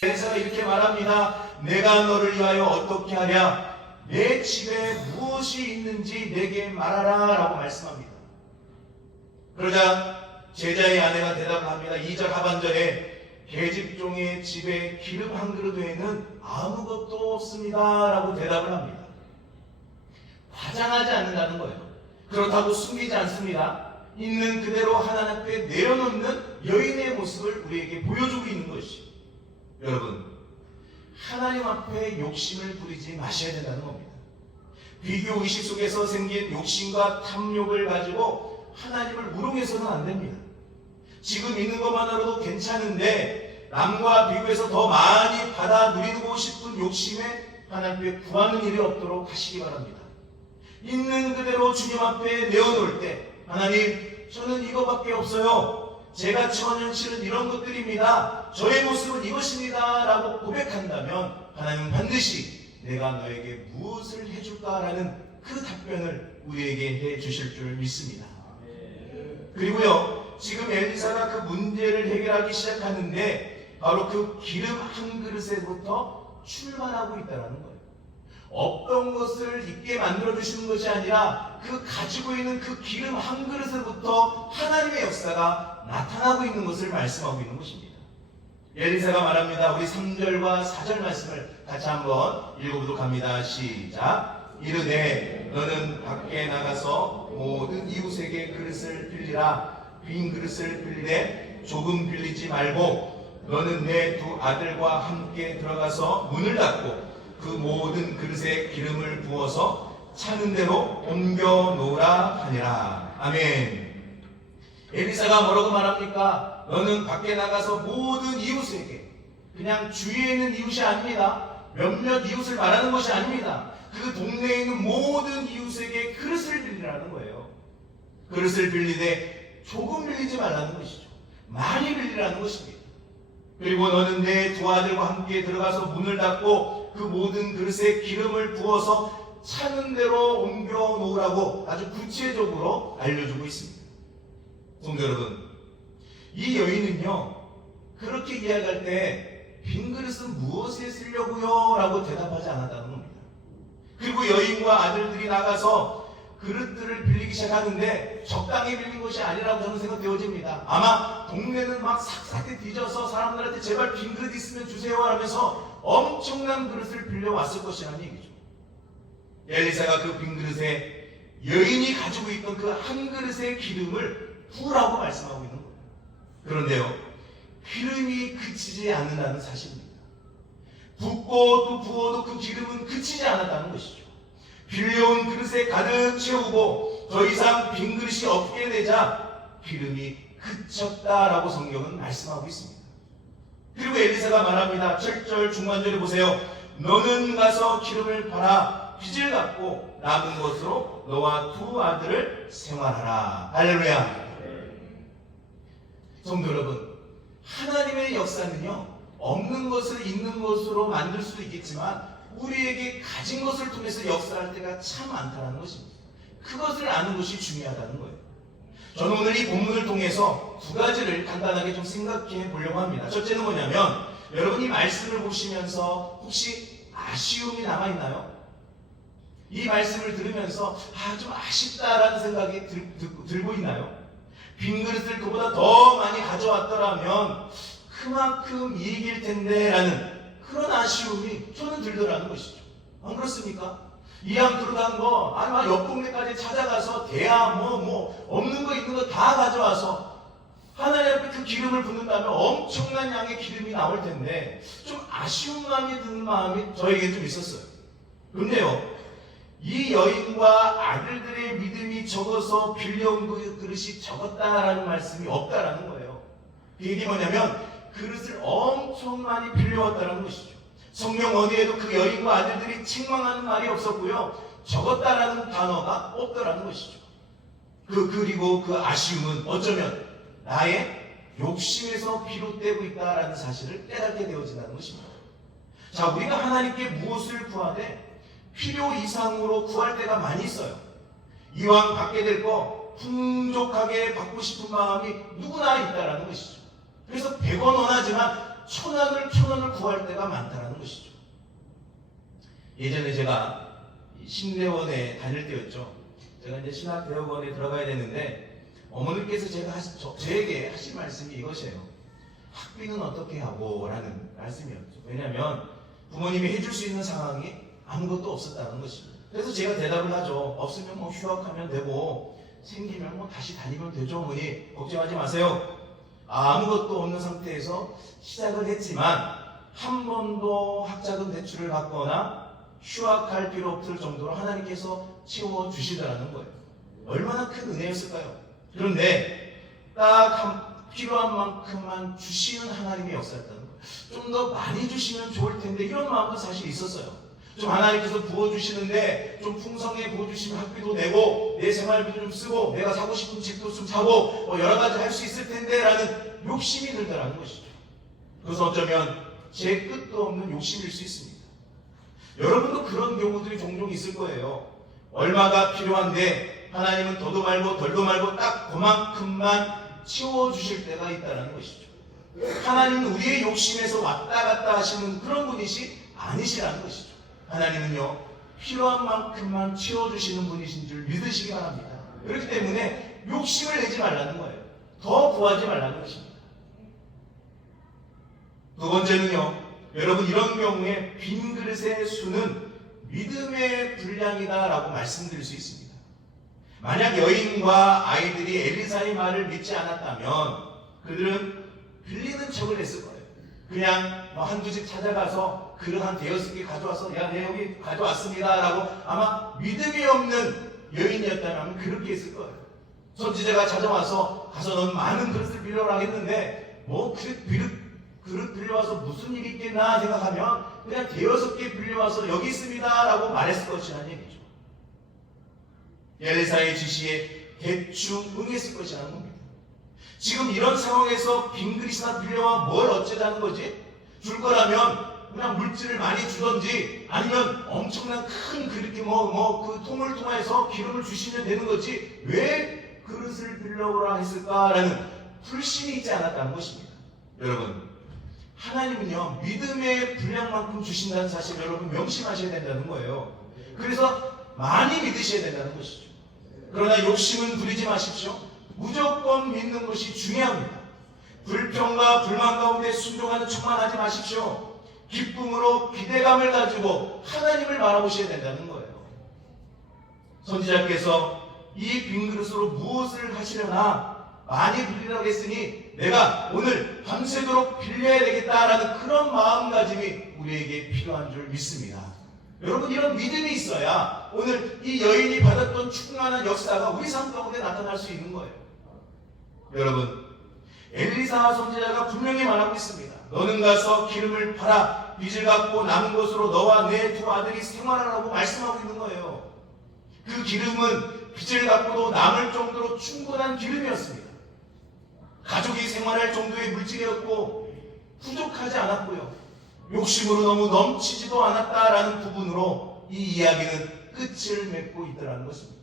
엘리사가 이렇게 말합니다. 내가 너를 위하여 어떻게 하랴? 내 집에 무엇이 있는지 내게 말하라 라고 말씀합니다. 그러자 제자의 아내가 대답을 합니다. 2절 하반절에 계집종의 집에 기름 한 그릇 외에는 아무것도 없습니다 라고 대답을 합니다. 과장하지 않는다는 거예요. 그렇다고 숨기지 않습니다. 있는 그대로 하나님 앞에 내려놓는 여인의 모습을 우리에게 보여주고 있는 것이죠. 여러분, 하나님 앞에 욕심을 부리지 마셔야 된다는 겁니다. 비교의식 속에서 생긴 욕심과 탐욕을 가지고 하나님을 우롱해서는 안 됩니다. 지금 있는 것만으로도 괜찮은데 남과 비교해서 더 많이 받아 누리고 싶은 욕심에 하나님 앞에 구하는 일이 없도록 하시기 바랍니다. 있는 그대로 주님 앞에 내어놓을 때, 하나님, 저는 이거밖에 없어요. 제가 처한 현실은 이런 것들입니다. 저의 모습은 이것입니다 라고 고백한다면 하나님은 반드시 내가 너에게 무엇을 해줄까라는 그 답변을 우리에게 해주실 줄 믿습니다. 그리고요, 지금 엘리사가 그 문제를 해결하기 시작하는데 바로 그 기름 한 그릇에부터 출발하고 있다는 거예요. 없던 것을 있게 만들어주시는 것이 아니라 그 가지고 있는 그 기름 한 그릇에부터 하나님의 역사가 나타나고 있는 것을 말씀하고 있는 것입니다. 엘리사가 말합니다. 우리 3절과 4절 말씀을 같이 한번 읽어보도록 합니다. 시작. 이르되 너는 밖에 나가서 모든 이웃에게 그릇을 빌리라. 빈 그릇을 빌리되 조금 빌리지 말고 너는 내 두 아들과 함께 들어가서 문을 닫고 그 모든 그릇에 기름을 부어서 차는 대로 옮겨 놓으라 하니라. 아멘. 엘리사가 뭐라고 말합니까? 너는 밖에 나가서 모든 이웃에게, 그냥 주위에 있는 이웃이 아닙니다. 몇몇 이웃을 말하는 것이 아닙니다. 그 동네에 있는 모든 이웃에게 그릇을 빌리라는 거예요. 그릇을 빌리되 조금 빌리지 말라는 것이죠. 많이 빌리라는 것입니다. 그리고 너는 내 두 아들과 함께 들어가서 문을 닫고 그 모든 그릇에 기름을 부어서 차는 대로 옮겨 놓으라고 아주 구체적으로 알려주고 있습니다. 성도 여러분, 이 여인은요, 그렇게 이야기할 때 빈 그릇은 무엇에 쓰려고요? 라고 대답하지 않았다는 겁니다. 그리고 여인과 아들들이 나가서 그릇들을 빌리기 시작하는데 적당히 빌린 것이 아니라고 저는 생각되어집니다. 아마 동네는 막 삭삭하게 뒤져서 사람들한테 제발 빈 그릇 있으면 주세요 하면서 엄청난 그릇을 빌려왔을 것이라는 얘기죠. 엘리사가 그 빈 그릇에 여인이 가지고 있던 그 한 그릇의 기름을 부으라고 말씀하고 있는 거예요. 그런데요, 기름이 그치지 않는다는 사실입니다. 붓고 또 부어도 그 기름은 그치지 않았다는 것이죠. 빌려온 그릇에 가득 채우고 더 이상 빈 그릇이 없게 되자 기름이 그쳤다라고 성경은 말씀하고 있습니다. 그리고 엘리사가 말합니다. 7절 중반절에 보세요. 너는 가서 기름을 팔아 빚을 갚고 남은 것으로 너와 두 아들을 생활하라. 할렐루야. 성도 여러분, 하나님의 역사는요, 없는 것을 있는 것으로 만들 수도 있겠지만 우리에게 가진 것을 통해서 역사할 때가 참 많다는 것입니다. 그것을 아는 것이 중요하다는 거예요. 저는 오늘 이 본문을 통해서 두 가지를 간단하게 좀 생각해 보려고 합니다. 첫째는 뭐냐면, 여러분 이 말씀을 보시면서 혹시 아쉬움이 남아있나요? 이 말씀을 들으면서 좀 아쉽다라는 생각이 들고 있나요? 빈 그릇을 그보다 더 많이 가져왔더라면 그만큼 이익일 텐데 라는 그런 아쉬움이 저는 들더라는 것이죠. 안 그렇습니까? 이왕 들어간 거, 막 옆 동네까지 찾아가서 대야 없는 거 있는 거 다 가져와서 하나님 앞에 그 기름을 붓는다면 엄청난 양의 기름이 나올 텐데 좀 아쉬운 마음이 드는 마음이 저에게 좀 있었어요. 그런데요, 이 여인과 아들들의 믿음이 적어서 빌려온 그 그릇이 적었다라는 말씀이 없다라는 거예요. 그 얘기 뭐냐면 그릇을 엄청 많이 빌려왔다는 것이죠. 성경 어디에도 그 여인과 아들들이 책망하는 말이 없었고요, 적었다라는 단어가 없더라는 것이죠. 그리고 그 아쉬움은 어쩌면 나의 욕심에서 비롯되고 있다라는 사실을 깨닫게 되어진다는 것입니다. 자, 우리가 하나님께 무엇을 구하되 필요 이상으로 구할 때가 많이 있어요. 이왕 받게 될 거 풍족하게 받고 싶은 마음이 누구나 있다라는 것이죠. 그래서 100원 원하지만 천 원을 구할 때가 많다는 것이죠. 예전에 제가 신대원에 다닐 때였죠. 제가 이제 신학대학원에 들어가야 되는데 어머니께서 저에게 하신 말씀이 이것이에요. 학비는 어떻게 하고? 라는 말씀이었죠. 왜냐하면 부모님이 해줄 수 있는 상황이 아무것도 없었다는 것입니다. 그래서 제가 대답을 하죠. 없으면 뭐 휴학하면 되고 생기면 뭐 다시 다니면 되죠. 어머니 걱정하지 마세요. 아무것도 없는 상태에서 시작을 했지만 한 번도 학자금 대출을 받거나 휴학할 필요 없을 정도로 하나님께서 채워주시더라는 거예요. 얼마나 큰 은혜였을까요? 그런데 딱 필요한 만큼만 주시는 하나님의 역사였다는 거예요. 좀 더 많이 주시면 좋을 텐데 이런 마음도 사실 있었어요. 좀 하나님께서 부어주시는데 좀 풍성하게 부어주시면 학비도 내고 내 생활비도 좀 쓰고 내가 사고 싶은 집도 좀 사고 뭐 여러 가지 할 수 있을 텐데 라는 욕심이 들더라는 것이죠. 그래서 어쩌면 제 끝도 없는 욕심일 수 있습니다. 여러분도 그런 경우들이 종종 있을 거예요. 얼마가 필요한데 하나님은 더도 말고 덜도 말고 딱 그만큼만 채워주실 때가 있다는 것이죠. 하나님은 우리의 욕심에서 왔다 갔다 하시는 그런 분이시 아니시라는 것이죠. 하나님은요, 필요한 만큼만 채워주시는 분이신 줄 믿으시기 바랍니다. 그렇기 때문에 욕심을 내지 말라는 거예요. 더 구하지 말라는 것입니다. 두 번째는요, 여러분 이런 경우에 빈 그릇의 수는 믿음의 분량이다라고 말씀드릴 수 있습니다. 만약 여인과 아이들이 엘리사의 말을 믿지 않았다면 그들은 빌리는 척을 했을 거예요. 그냥 한두 집 찾아가서 그릇 한 대여섯 개 가져와서 야, 내 여기 가져왔습니다 라고 아마 믿음이 없는 여인이었다면 그렇게 했을 거예요. 선지자가 찾아와서 가서 넌 많은 그릇을 빌려라 했는데 뭐 그릇 빌려와서 무슨 일이 있겠나 생각하면 그냥 대여섯 개 빌려와서 여기 있습니다 라고 말했을 것이라는 얘기죠. 엘리사의 지시에 대충 응했을 것이라는 겁니다. 지금 이런 상황에서 빈 그릇이나 빌려와 뭘 어쩌자는 거지? 줄 거라면 그냥 물질을 많이 주던지 아니면 엄청난 큰 그릇 그 통을 통해서 기름을 주시면 되는 거지 왜 그릇을 빌려오라 했을까라는 불신이 있지 않았다는 것입니다. 여러분, 하나님은요 믿음의 분량만큼 주신다는 사실 여러분 명심하셔야 된다는 거예요. 그래서 많이 믿으셔야 된다는 것이죠. 그러나 욕심은 부리지 마십시오. 무조건 믿는 것이 중요합니다. 불평과 불만 가운데 순종하는 척만 하지 마십시오. 기쁨으로 기대감을 가지고 하나님을 바라보셔야 된다는 거예요. 선지자께서 이 빈 그릇으로 무엇을 하시려나 많이 빌리라고 했으니 내가 오늘 밤새도록 빌려야 되겠다라는 그런 마음가짐이 우리에게 필요한 줄 믿습니다. 여러분 이런 믿음이 있어야 오늘 이 여인이 받았던 충만한 역사가 우리 삶 가운데 나타날 수 있는 거예요. 여러분, 엘리사 선지자가 분명히 말하고 있습니다. 너는 가서 기름을 팔아 빚을 갚고 남은 것으로 너와 내 두 아들이 생활하라고 말씀하고 있는 거예요. 그 기름은 빚을 갚고도 남을 정도로 충분한 기름이었습니다. 가족이 생활할 정도의 물질이었고 부족하지 않았고요. 욕심으로 너무 넘치지도 않았다라는 부분으로 이 이야기는 끝을 맺고 있더라는 것입니다.